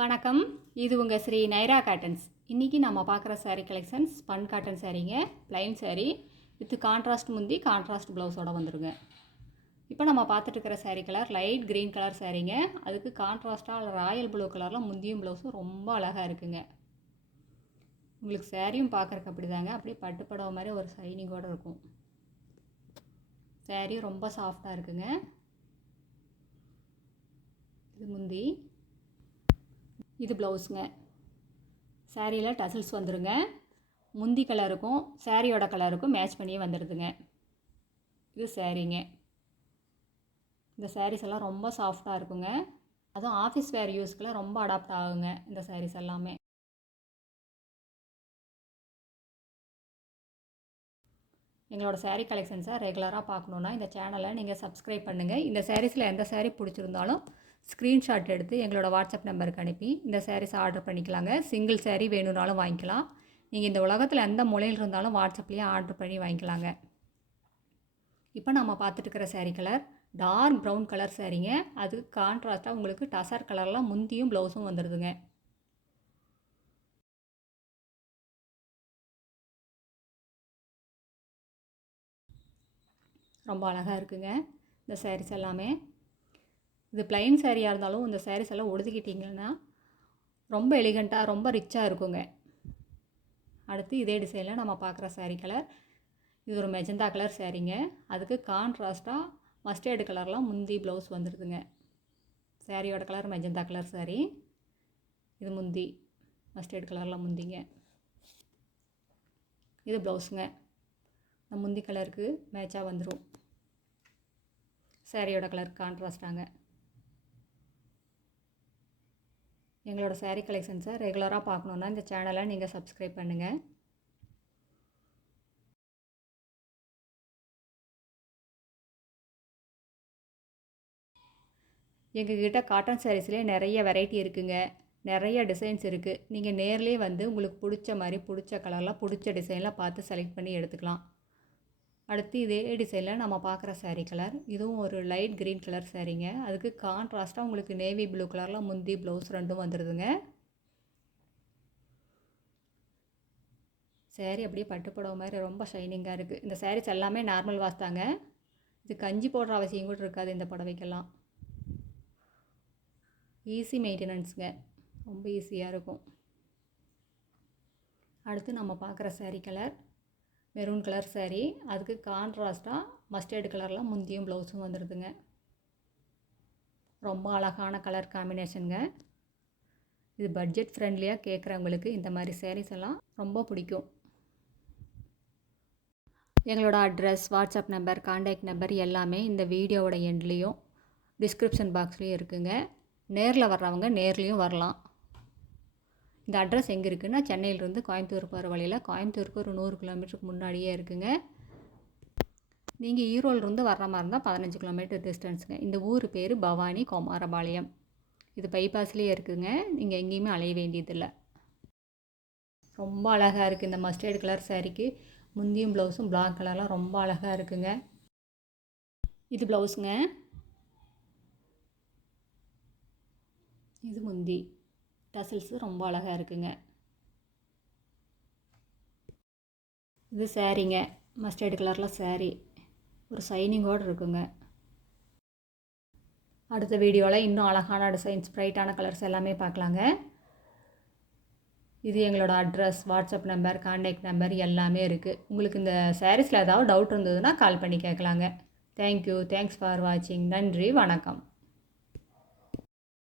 வணக்கம். இது உங்கள் ஸ்ரீ நைரா காட்டன்ஸ். இன்றைக்கி நம்ம பார்க்குற சாரீ கலெக்ஷன்ஸ் ஸ்பன் காட்டன் சாரீங்க. ப்ளைன் சாரீ வித் கான்ட்ராஸ்ட் முந்தி கான்ட்ராஸ்ட் ப்ளவுஸோடு வந்துடுங்க. இப்போ நம்ம பார்த்துட்டு இருக்கிற sari colour light green colour சாரீங்க. அதுக்கு கான்ட்ராஸ்ட்டாக ராயல் ப்ளூ கலரில் முந்தியும் ப்ளவுஸும் ரொம்ப அழகாக இருக்குங்க. உங்களுக்கு சாரியும் பார்க்குறக்கு அப்படி தாங்க, அப்படியே பட்டுப்படவை மாதிரி ஒரு ஷைனிங்கோடு இருக்கும். சாரீ ரொம்ப சாஃப்டாக இருக்குங்க. இது முந்தி, இது ப்ளவுஸுங்க. சாரியில் டசல்ஸ் வந்துடுங்க. முந்தி கலருக்கும் சாரியோட கலருக்கும் மேட்ச் பண்ணியே வந்துடுதுங்க. இது சாரீங்க. இந்த சாரீஸ் எல்லாம் ரொம்ப சாஃப்டாக இருக்குங்க. அதுவும் ஆஃபீஸ் வேர் யூஸ்க்கெல்லாம் ரொம்ப அடாப்ட் ஆகுங்க இந்த சாரீஸ் எல்லாமே. எங்களோட சாரீ கலெக்ஷன்ஸை ரெகுலராக பார்க்கணுன்னா இந்த சேனலை நீங்கள் சப்ஸ்கிரைப் பண்ணுங்கள். இந்த சாரீஸில் எந்த சாரீ பிடிச்சிருந்தாலும் ஸ்க்ரீன்ஷாட் எடுத்து எங்களோட வாட்ஸ்அப் நம்பருக்கு அனுப்பி இந்த சாரீஸ் ஆர்டர் பண்ணிக்கலாங்க. சிங்கிள் சாரீ வேணும்னாலும் வாங்கிக்கலாம். நீங்கள் இந்த உலகத்தில் எந்த மூலையில் இருந்தாலும் வாட்ஸ்அப்லேயே ஆர்டர் பண்ணி வாங்கிக்கலாங்க. இப்போ நம்ம பார்த்துட்டு இருக்கிற sari colour dark brown colour சாரீங்க. அது கான்ட்ராஸ்ட்டாக உங்களுக்கு டசர் கலரில் முந்தியும் ப்ளவுஸும் வந்துடுதுங்க. ரொம்ப அழகாக இருக்குங்க இந்த சாரீஸ் எல்லாமே. இது ப்ளைன் சாரியாக இருந்தாலும் இந்த சாரீஸ் எல்லாம் ஒடுக்கிட்டிங்கன்னா ரொம்ப எலிகண்ட்டாக ரொம்ப ரிச்சாக இருக்குங்க. அடுத்து இதே டிசைனில் நம்ம பார்க்குற சாரீ கலர் இது ஒரு மெஜந்தா கலர் சாரீங்க. அதுக்கு கான்ட்ராஸ்ட்டாக மஸ்டர்டு கலர்லாம் முந்தி ப்ளவுஸ் வந்துடுதுங்க. சாரியோட கலர் மெஜந்தா கலர் சாரீ. இது முந்தி மஸ்டர்டு கலரில் முந்திங்க. இது ப்ளவுஸுங்க. இந்த முந்தி கலருக்கு மேட்சாக வந்துடும். சாரியோட கலர் கான்ட்ராஸ்டாங்க. எங்களோட சாரீ கலெக்ஷன்ஸை ரெகுலராக பார்க்கணுன்னா இந்த சேனலை நீங்கள் சப்ஸ்கிரைப் பண்ணுங்கள். எங்ககிட்ட காட்டன் சாரீஸ்லேயே நிறைய வெரைட்டி இருக்குங்க. நிறைய டிசைன்ஸ் இருக்குது. நீங்கள் நேர்லேயே வந்து உங்களுக்கு பிடிச்ச மாதிரி பிடிச்ச கலரில் பிடிச்ச டிசைனில் பார்த்து செலக்ட் பண்ணி எடுத்துக்கலாம். அடுத்து இதே டிசைனில் நம்ம பார்க்குற சாரீ கலர் இதுவும் ஒரு லைட் க்ரீன் கலர் சாரீங்க. அதுக்கு கான்ட்ராஸ்ட்டாக உங்களுக்கு நேவி ப்ளூ கலரில் முந்தி ப்ளவுஸ் ரெண்டும் வந்துடுதுங்க. சாரீ அப்படியே பட்டுப்படவை மாதிரி ரொம்ப ஷைனிங்காக இருக்குது. இந்த சாரீஸ் எல்லாமே நார்மல் வாஷ் தாங்க. இது கஞ்சி போடுற அவசியம் கூட இருக்காது இந்த புடவைக்கெல்லாம். ஈஸி மெயின்டெனன்ஸுங்க, ரொம்ப ஈஸியாக இருக்கும். அடுத்து நம்ம பார்க்குற sari colour maroon colour sari. அதுக்கு கான்ட்ராஸ்ட்டாக மஸ்டர்டு கலரில் முந்தியும் ப்ளவுஸும் வந்துடுதுங்க. ரொம்ப அழகான கலர் காம்பினேஷனுங்க. இது பட்ஜெட் ஃப்ரெண்ட்லியாக கேட்குறவங்களுக்கு இந்த மாதிரி சாரீஸ் எல்லாம் ரொம்ப பிடிக்கும். எங்களோட address, WhatsApp number, contact number எல்லாமே இந்த வீடியோவோட எண்ட்லேயும் டிஸ்கிரிப்ஷன் பாக்ஸ்லேயும் இருக்குங்க. நேரில் வர்றவங்க நேர்லேயும் வரலாம். இந்த அட்ரஸ் எங்கே இருக்குன்னா சென்னையிலேருந்து கோயம்புத்தூர் போகிற வழியில், கோயம்புத்தூருக்கு ஒரு 100 கிலோமீட்டருக்கு முன்னாடியே இருக்குங்க. நீங்கள் ஈரோடுலேருந்து வர்ற மாதிரி இருந்தால் 15 கிலோமீட்டர் டிஸ்டன்ஸுங்க. இந்த ஊர் பேர் பவானி குமாரபாளையம். இது பைபாஸ்லேயே இருக்குதுங்க. நீங்கள் எங்கேயுமே அலைய வேண்டியதில்லை. ரொம்ப அழகாக இருக்குது இந்த மஸ்டர்டு கலர் சாரீக்கு முந்தியும் ப்ளவுஸும் பிளாக் கலர்லாம் ரொம்ப அழகாக இருக்குங்க. இது ப்ளவுஸுங்க. இது முந்தி டசல்ஸு ரொம்ப அழகாக இருக்குங்க. இது சாரீங்க. மஸ்டர்டு கலரில் சாரீ ஒரு ஷைனிங்கோடு இருக்குங்க. அடுத்த வீடியோவில் இன்னும் அழகான டிசைன்ஸ் பிரைட்டான கலர்ஸ் எல்லாமே பார்க்கலாங்க. இது எங்களோட address, WhatsApp number, contact number எல்லாமே இருக்குது. உங்களுக்கு இந்த சாரீஸில் ஏதாவது டவுட் இருந்ததுன்னா கால் பண்ணி கேட்கலாங்க. தேங்க்யூ. தேங்க்ஸ் ஃபார் வாட்சிங். நன்றி, வணக்கம்.